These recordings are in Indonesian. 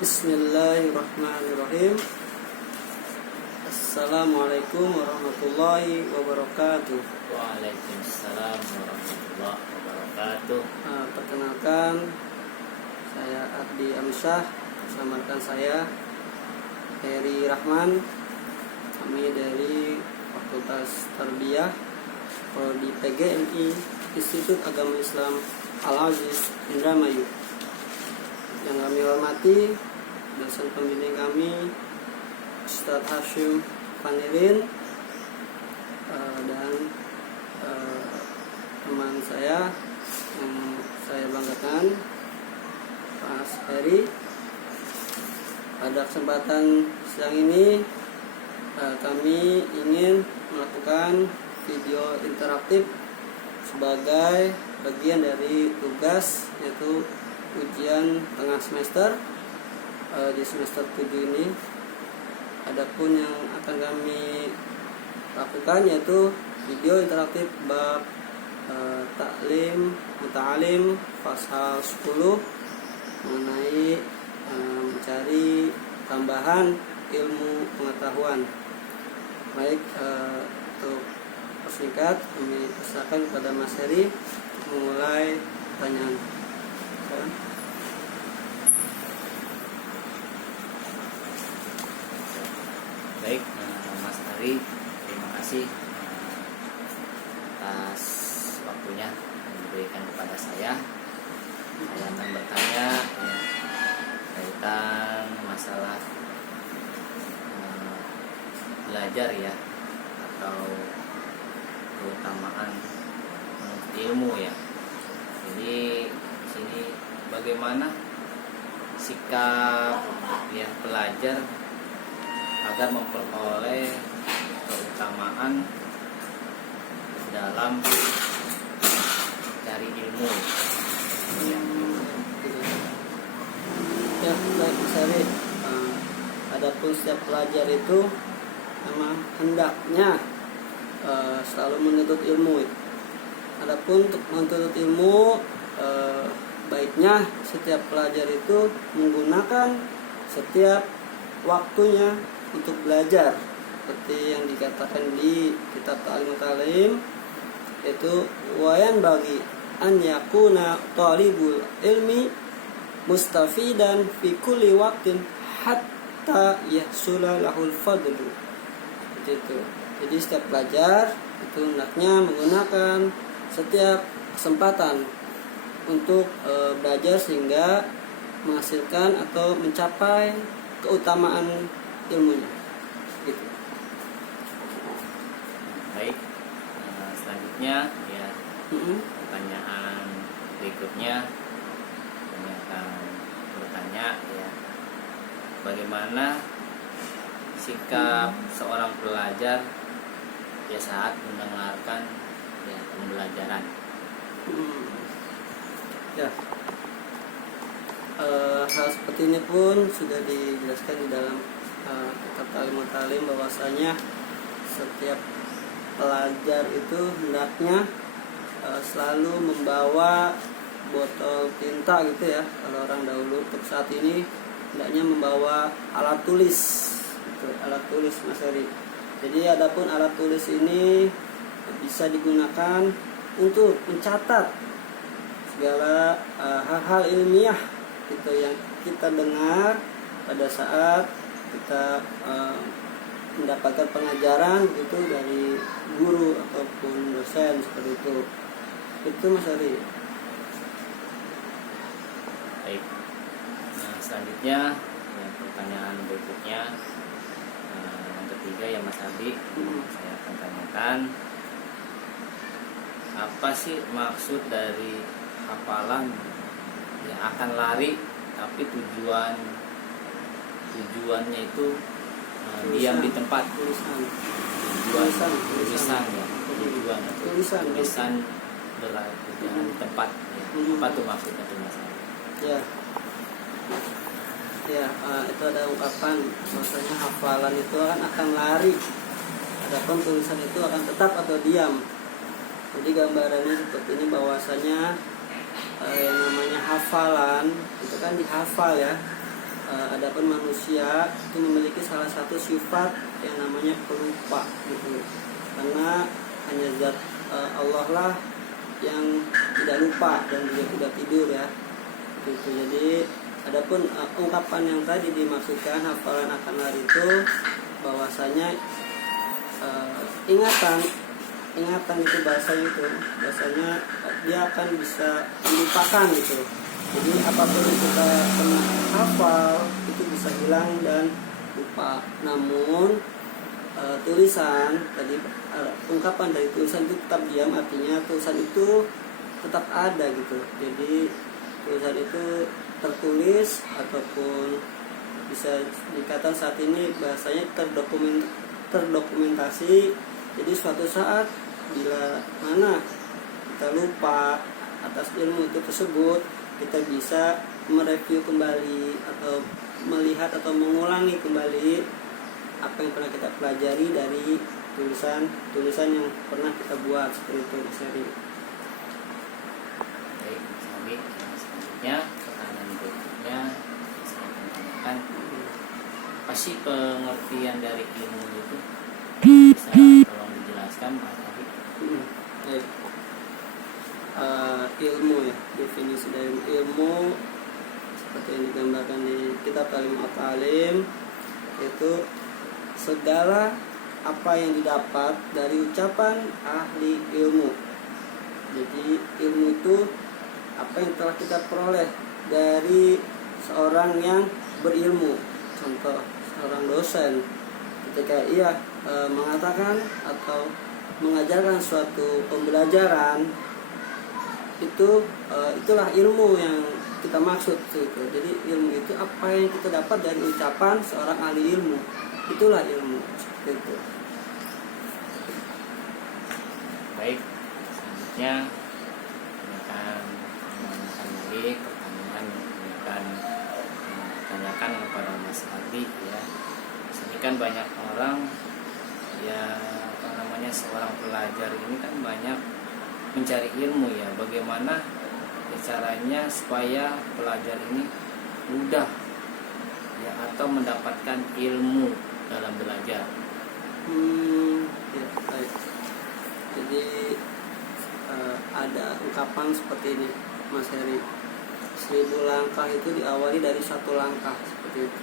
Bismillahirrahmanirrahim. Assalamualaikum warahmatullahi wabarakatuh. Waalaikumsalam warahmatullahi wabarakatuh. Perkenalkan, saya Abdi Amsyah, bersama rekan saya Heri Rahman. Kami dari Fakultas Tarbiyah Prodi PGMI Institut Agama Islam Al-Aziz Indramayu. Yang kami hormati dosen pembimbing kami Ustadz Hashim Fanilin, dan teman saya yang saya banggakan, Mas Heri. Pada kesempatan siang ini kami ingin melakukan video interaktif sebagai bagian dari tugas, yaitu ujian tengah semester di semester 7 ini. Adapun yang akan kami lakukan yaitu video interaktif bab taklim muta'alim pasal 10 mengenai mencari tambahan ilmu pengetahuan. Baik, untuk persingkat kami persilakan kepada Mas Heri memulai pertanyaan. Baik, Mas Ari, terima kasih atas waktunya yang diberikan kepada saya. Saya akan bertanya tentang masalah belajar ya, atau keutamaan ilmu ya. Jadi di sini bagaimana sikap ya pelajar agar memperoleh keutamaan dalam mencari ilmu ya. Ya, baik Mas Heri. Adapun setiap pelajar itu memang hendaknya selalu menuntut ilmu. Adapun untuk menuntut ilmu, baiknya setiap pelajar itu menggunakan setiap waktunya untuk belajar, seperti yang dikatakan di kitab Ta'lim Ta'lim, yaitu wayan bagi an yakuna talibul ilmi mustafidan fi kulli waqtin hatta yahsula lahul fadlu. Itu. Jadi setiap pelajar itu hendaknya menggunakan setiap kesempatan untuk belajar sehingga menghasilkan atau mencapai keutamaan ilmunya. Gitu. Baik, selanjutnya ya pertanyaan berikutnya kami akan bertanya ya, bagaimana sikap seorang pelajar ya saat mendengarkan ya pembelajaran. Ya, hal seperti ini pun sudah dijelaskan di dalam kitab Ta'lim Ta'lim, bahwasanya setiap pelajar itu hendaknya selalu membawa botol tinta gitu ya. Kalau orang dahulu, untuk saat ini hendaknya membawa alat tulis gitu, alat tulis Mas Heri. Jadi adapun alat tulis ini bisa digunakan untuk mencatat segala hal-hal ilmiah gitu yang kita dengar pada saat kita mendapatkan pengajaran gitu dari guru ataupun dosen, seperti itu. Itu Mas Ari. Baik. Selanjutnya ya, pertanyaan berikutnya yang ketiga ya Mas Abi, saya akan tanyakan, apa sih maksud dari hafalan yang akan lari tapi tujuannya itu diam di tempat, tulisan ya, tulisan berjalan di tempat ya. Apa tuh maksudnya tuh Mas? Ya, itu ada ungkapan bahwasanya hafalan itu akan lari, adapun tulisan itu akan tetap atau diam. Jadi gambarannya seperti ini, bahwasanya yang namanya hafalan itu kan dihafal ya, Adapun manusia itu memiliki salah satu sifat yang namanya pelupa gitu. Karena hanya zat Allah lah yang tidak lupa dan juga tidak tidur ya. Gitu. Jadi adapun ungkapan yang tadi dimaksudkan hafalan akan hari itu bahwasanya ingatan itu bahasanya dia akan bisa dilupakan gitu. Jadi apapun yang kita pernah hafal itu bisa hilang dan lupa. Namun tulisan tadi ungkapan dari tulisan itu tetap diam, artinya tulisan itu tetap ada gitu. Jadi tulisan itu tertulis ataupun bisa dikatakan saat ini bahasanya terdokumentasi. Jadi suatu saat bila mana kita lupa atas ilmu itu tersebut, kita bisa mereview kembali atau melihat atau mengulangi kembali apa yang pernah kita pelajari dari tulisan yang pernah kita buat seperti itu Mas Heri. Baik, Mas Abi, selanjutnya pertanyaan berikutnya saya akan tanyakan, apa sih pengertian dari ilmu itu? Bisa tolong dijelaskan Mas Abi? Baik. Ilmu ya, definisi dari ilmu seperti yang digambarkan di kitab Talim At-Talim, itu segala apa yang didapat dari ucapan ahli ilmu. Jadi ilmu itu apa yang telah kita peroleh dari seorang yang berilmu. Contoh seorang dosen ketika ia mengatakan atau mengajarkan suatu pembelajaran, itulah ilmu yang kita maksud gitu. Jadi ilmu itu apa yang kita dapat dari ucapan seorang ahli ilmu, itulah ilmu seperti itu. Baik, selanjutnya akan menanyakan lagi pertanyaan yang akan tanyakan kepada Mas Abi ya. Sini kan banyak orang ya, seorang pelajar ini kan banyak mencari ilmu ya. Bagaimana caranya supaya pelajar ini mudah ya atau mendapatkan ilmu dalam belajar? Ya, baik. Jadi ada ungkapan seperti ini Mas Heri, 1000 langkah itu diawali dari 1 langkah seperti itu.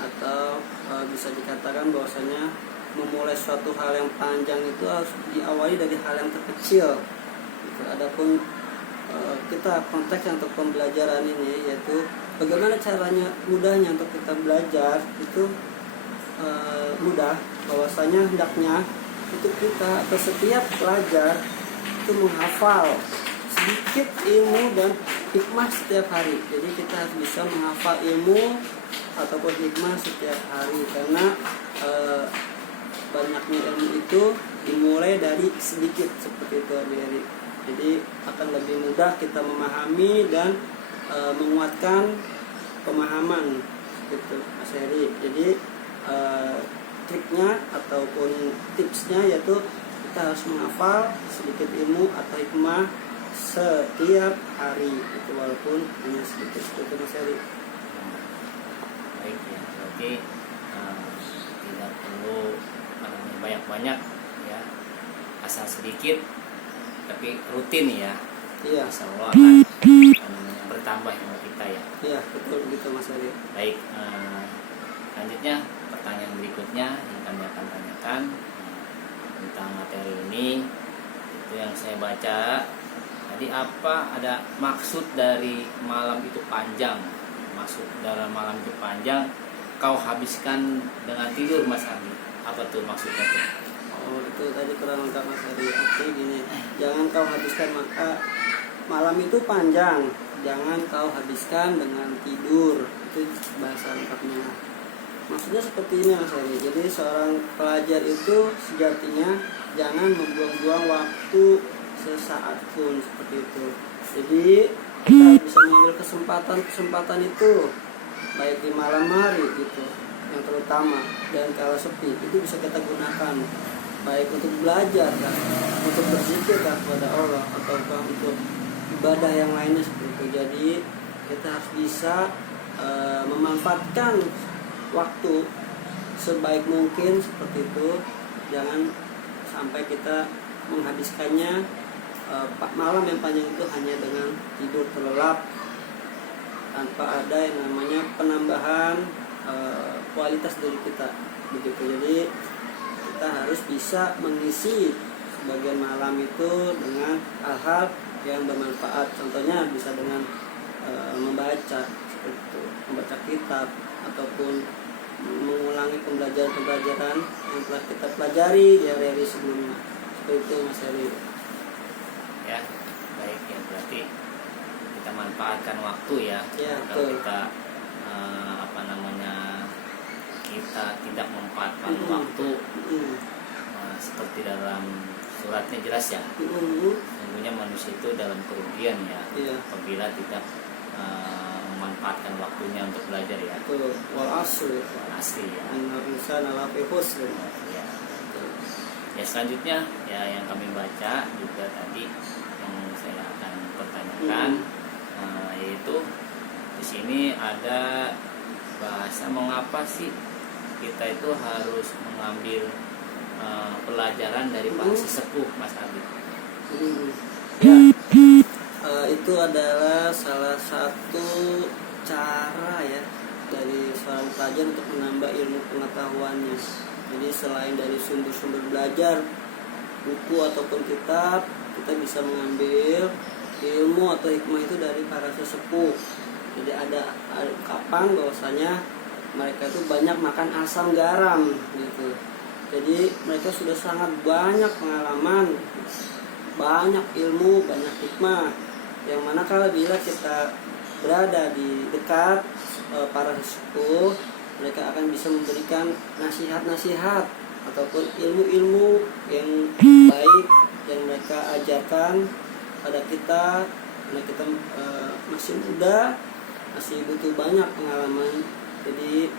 Atau bisa dikatakan bahwasanya memulai suatu hal yang panjang itu harus diawali dari hal yang terkecil gitu. Adapun kita konteks untuk pembelajaran ini yaitu bagaimana caranya mudahnya untuk kita belajar itu mudah, bahwasanya hendaknya itu kita atau setiap pelajar itu menghafal sedikit ilmu dan hikmah setiap hari. Jadi kita harus bisa menghafal ilmu ataupun hikmah setiap hari, karena banyaknya ilmu itu dimulai dari sedikit seperti itu Abi. Jadi akan lebih mudah kita memahami dan menguatkan pemahaman gitu Mas Heri. Jadi triknya ataupun tipsnya yaitu kita harus menghafal sedikit ilmu atau hikmah setiap hari itu, walaupun hanya sedikit seperti Mas Heri. Baik ya, berarti tidak perlu banyak-banyak ya, asal sedikit tapi rutin ya. Iya. Insya Allah akan bertambah ilmu kita ya. Iya, betul begitu Mas Heri. Baik, selanjutnya pertanyaan berikutnya yang kami akan tanyakan tentang materi ini, itu yang saya baca tadi, ada maksud dari malam itu panjang? Maksud dalam malam itu panjang kau habiskan dengan tidur Mas Abi, apa tuh maksudnya tuh? Oh, itu tadi kurang lengkap Mas Heri. Oke, gini, jangan kau habiskan malam itu panjang, jangan kau habiskan dengan tidur, itu bahasa lengkapnya. Maksudnya seperti ini Mas Heri. Jadi seorang pelajar itu sejatinya jangan membuang-buang waktu sesaat pun seperti itu. Jadi kita bisa mengambil kesempatan itu baik di malam hari gitu, yang terutama, dan kalau sepi itu bisa kita gunakan baik untuk belajar kan, untuk berzikir kan kepada Allah, ataupun untuk ibadah yang lainnya seperti itu. Jadi kita harus bisa memanfaatkan waktu sebaik mungkin seperti itu. Jangan sampai kita menghabiskannya malam yang panjang itu hanya dengan tidur terlelap tanpa ada yang namanya penambahan kualitas diri kita begitu. Jadi kita harus bisa mengisi sebagian malam itu dengan hal-hal yang bermanfaat. Contohnya bisa dengan membaca seperti itu, membaca kitab ataupun mengulangi pembelajaran yang telah kita pelajari di hari-hari sebelumnya. Seperti itu Mas Heri. Ya, baik ya, berarti kita manfaatkan waktu ya. Kalau betul. kita kita tidak memanfaatkan waktu seperti dalam suratnya jelas ya. Sesungguhnya manusia itu dalam kerugian ya, apabila tidak memanfaatkan waktunya untuk belajar ya. Betul. Wal asri ya. Innal insana lafi khusr. Ya. Ya, selanjutnya ya yang kami baca juga tadi yang saya akan pertanyakan yaitu di sini ada bahasa mengapa sih kita itu harus mengambil pelajaran dari para sesepuh, Mas Abi. Ya, itu adalah salah satu cara ya dari seorang pelajar untuk menambah ilmu pengetahuannya. Jadi selain dari sumber-sumber belajar buku ataupun kitab, kita bisa mengambil ilmu atau hikmah itu dari para sesepuh. Jadi ada ungkapan bahwasanya mereka itu banyak makan asam garam gitu. Jadi mereka sudah sangat banyak pengalaman, banyak ilmu, banyak hikmah. Yang mana kalau bila kita berada di dekat para sesepuh, mereka akan bisa memberikan nasihat-nasihat ataupun ilmu-ilmu yang baik yang mereka ajarkan pada kita. Karena kita masih muda, masih butuh banyak pengalaman. Jadi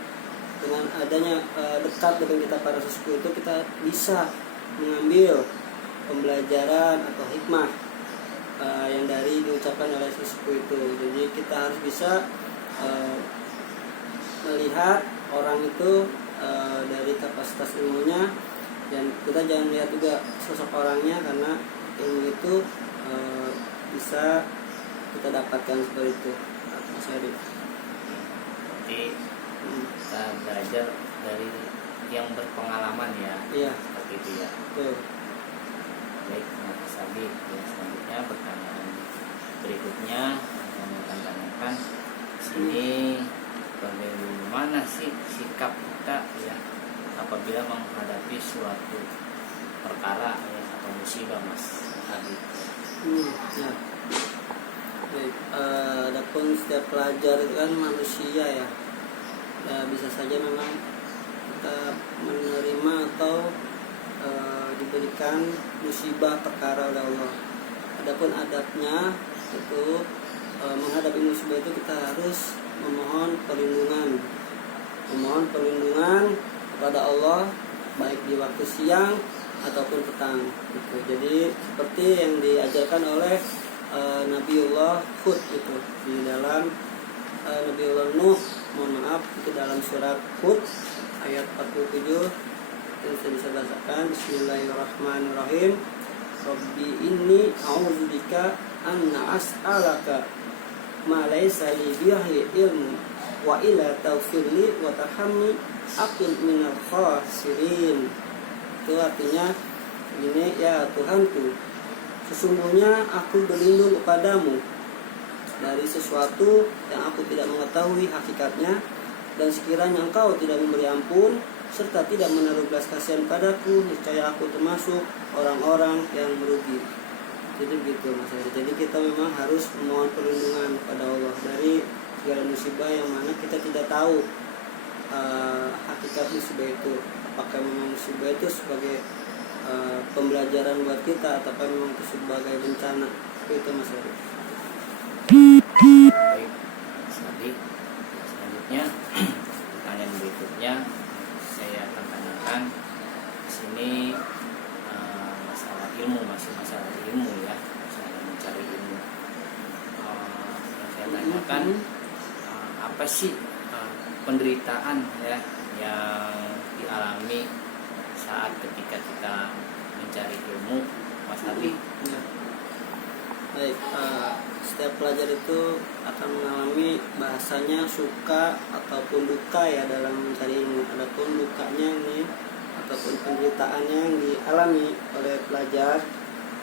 dengan adanya dekat dengan kita para sesepuh itu, kita bisa mengambil pembelajaran atau hikmah yang dari diucapkan oleh sesepuh itu. Jadi kita harus bisa melihat orang itu dari kapasitas ilmunya, dan kita jangan lihat juga sosok orangnya, karena ilmu itu bisa kita dapatkan seperti itu. Mas Heri. Jadi kita belajar dari yang berpengalaman ya. Iya. Seperti itu ya. Betul. Baik, Mas Abi. Ya, selanjutnya pertanyaan berikutnya yang akan tanyakan sini, bagaimana sih sikap kita ya apabila menghadapi suatu perkara ya, atau musibah, Mas Abi? Ya. Baik, adapun setiap pelajar itu kan manusia ya. Bisa saja memang kita menerima atau diberikan musibah perkara oleh Allah. Adapun adabnya itu menghadapi musibah itu kita harus memohon perlindungan kepada Allah, baik di waktu siang ataupun petang gitu. Jadi seperti yang diajarkan oleh Nabiullah Hud itu di dalam Nabiullah Nuh, mohon maaf, itu dalam surat Hud ayat 47 itu saya bisa bacakan. Bismillahirrahmanirrahim. Rabbi inni a'udzubika an as'alaka ma laysa li bihi ilmu wa ila taufirli wa tarhamni akun minal khasirin. Itu artinya ini, ya Tuhanku, sesungguhnya aku berlindung kepadamu dari sesuatu yang aku tidak mengetahui hakikatnya, dan sekiranya engkau tidak memberi ampun serta tidak menaruh belas kasihan padaku, niscaya aku termasuk orang-orang yang merugi. Jadi begitu Mas Heri. Jadi kita memang harus memohon perlindungan kepada Allah dari segala musibah yang mana kita tidak tahu hakikat musibah itu. Apakah memang musibah itu sebagai pembelajaran buat kita, atau memang itu sebagai bencana. Itu Mas Heri. Baik, selanjutnya pertanyaan berikutnya saya akan tanyakan di sini masalah ilmu, masih masalah ilmu ya, masalah mencari ilmu. Yang saya tanyakan, apa apa sih penderitaan ya yang dialami saat ketika kita mencari ilmu, Mas Abi? Ya. Baik, setiap pelajar itu akan mengalami bahasanya suka ataupun duka ya dalam mencari ilmu. Adapun dukanya ini ataupun penderitaannya yang dialami oleh pelajar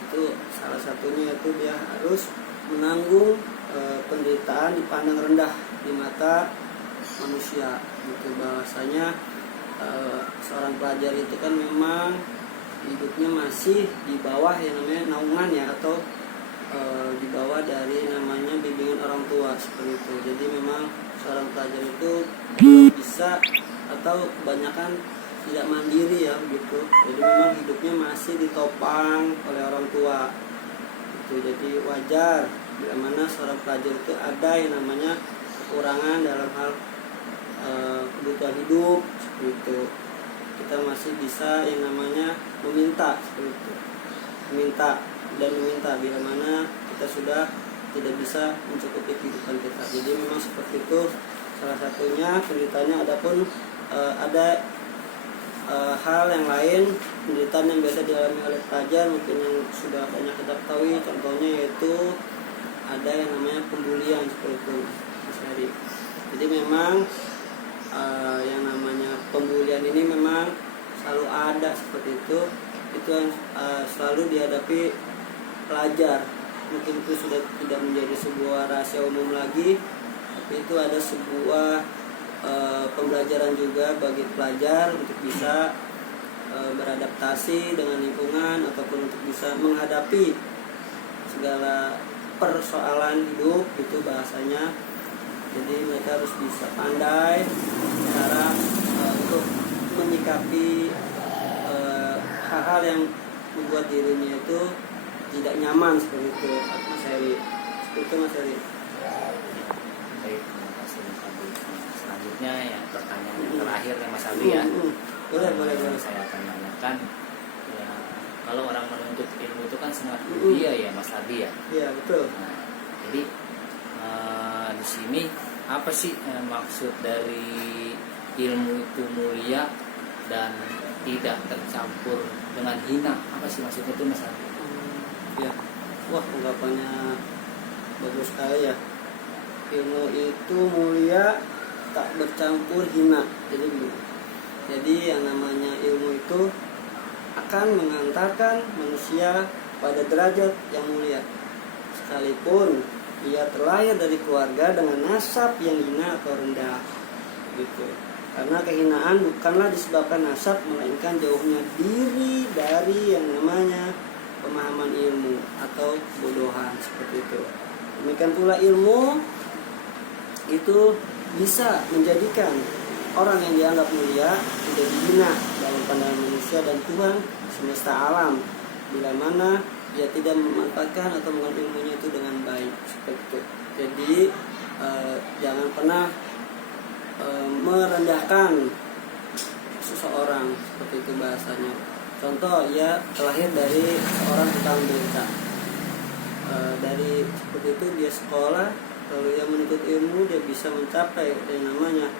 itu salah satunya itu dia harus menanggung penderitaan dipandang rendah di mata manusia. Gitu bahwasanya seorang pelajar itu kan memang hidupnya masih di bawah yang namanya naungan ya, atau di bawah dari namanya bimbingan orang tua seperti itu. Jadi memang seorang pelajar itu belum bisa atau kebanyakan tidak mandiri ya gitu. Jadi memang hidupnya masih ditopang oleh orang tua. Itu jadi wajar bila mana seorang pelajar itu ada yang namanya kekurangan dalam hal kebutuhan hidup seperti itu. Kita masih bisa yang namanya meminta seperti itu. Meminta bila mana kita sudah tidak bisa mencukupi kehidupan kita. Jadi memang seperti itu salah satunya penderitaannya. Adapun ada hal yang lain penderitaan yang biasa dialami oleh pelajar mungkin yang sudah banyak kita ketahui, contohnya yaitu ada yang namanya pembulian seperti itu, Mas Heri. Jadi memang yang namanya pembulian ini memang selalu ada seperti itu yang selalu dihadapi pelajar. Mungkin itu sudah tidak menjadi sebuah rahasia umum lagi, tapi itu ada sebuah pembelajaran juga bagi pelajar untuk bisa beradaptasi dengan lingkungan ataupun untuk bisa menghadapi segala persoalan hidup itu bahasanya. Jadi mereka harus bisa pandai cara untuk menyikapi hal-hal yang membuat dirinya itu tidak nyaman seperti itu, Mas Heri. Seperti itu, Mas Heri. Baik, terima kasih Mas Abi. Selanjutnya yang pertanyaan yang terakhir ya Mas Abi ya. Boleh. Saya akan menanyakan ya, kalau orang menuntut ilmu itu kan sangat mulia ya Mas Abi ya. Iya betul. Nah, jadi di sini apa sih maksud dari ilmu itu mulia dan tidak tercampur dengan hina? Apa sih maksudnya itu Mas Abi? Ya, wah ungkapannya bagus sekali ya. Ilmu itu mulia tak bercampur hina. Jadi yang namanya ilmu itu akan mengantarkan manusia pada derajat yang mulia, sekalipun ia terlahir dari keluarga dengan nasab yang hina atau rendah gitu. Karena kehinaan bukanlah disebabkan nasab, melainkan jauhnya diri dari yang namanya pemahaman ilmu atau bodohan seperti itu. Demikian pula ilmu itu bisa menjadikan orang yang dianggap mulia menjadi hina dalam pandangan manusia dan Tuhan semesta alam, bila mana dia tidak memanfaatkan atau mengambil ilmunya itu dengan baik seperti itu. Jadi jangan pernah merendahkan seseorang seperti itu bahasanya. Contoh, ia terlahir dari seorang tukang beca. Dari seperti itu dia sekolah, lalu ia menuntut ilmu, dia bisa mencapai yang namanya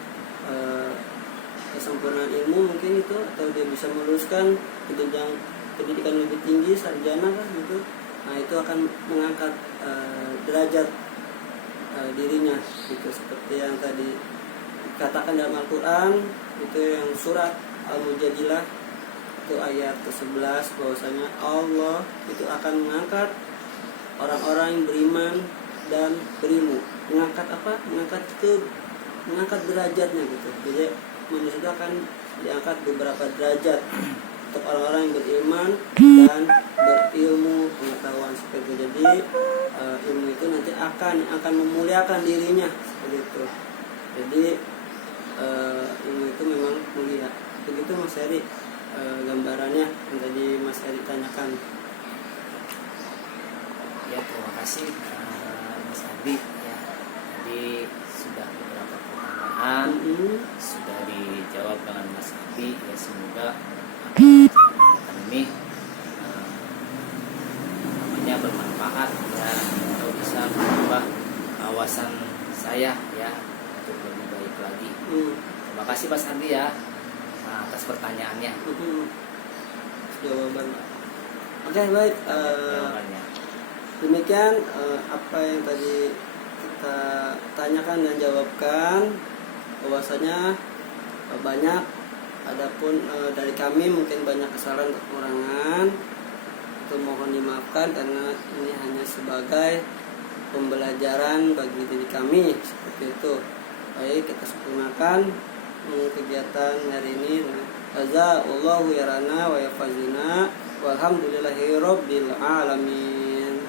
kesempurnaan ilmu mungkin itu, atau dia bisa meluluskan ke jenjang pendidikan lebih tinggi, sarjana kan gitu. Nah itu akan mengangkat derajat dirinya gitu, seperti yang tadi dikatakan dalam Al-Quran itu yang surat Al-Mujadilah itu ayat ke-11 bahwasanya Allah itu akan mengangkat orang-orang yang beriman dan berilmu. Mengangkat apa? Mengangkat derajatnya gitu. Jadi manusia itu akan diangkat beberapa derajat untuk orang-orang yang beriman dan berilmu pengetahuan seperti itu. Jadi ilmu itu nanti akan memuliakan dirinya seperti itu. Jadi ilmu itu memang mulia. Begitu Mas Heri gambarannya yang tadi Mas Heri tanyakan. Ya, terima kasih Mas Abi ya. Jadi sudah beberapa pertanyaan sudah dijawab dengan Mas Abi ya, semoga ini namanya bermanfaat ya, atau bisa menambah wawasan saya ya untuk lebih baik lagi. Hmm. Terima kasih Mas Andi ya atas pertanyaannya. Jawaban. Oke, baik. Jawabannya. Demikian apa yang tadi kita tanyakan dan jawabkan, bahwasanya banyak, adapun dari kami mungkin banyak kesalahan atau kekurangan, itu mohon dimaafkan karena ini hanya sebagai pembelajaran bagi diri kami, seperti itu. Baik, kita sempurnakan kegiatan hari ini. Jazakallahu yarana wa yafazuna walhamdulillahi rabbil alamin.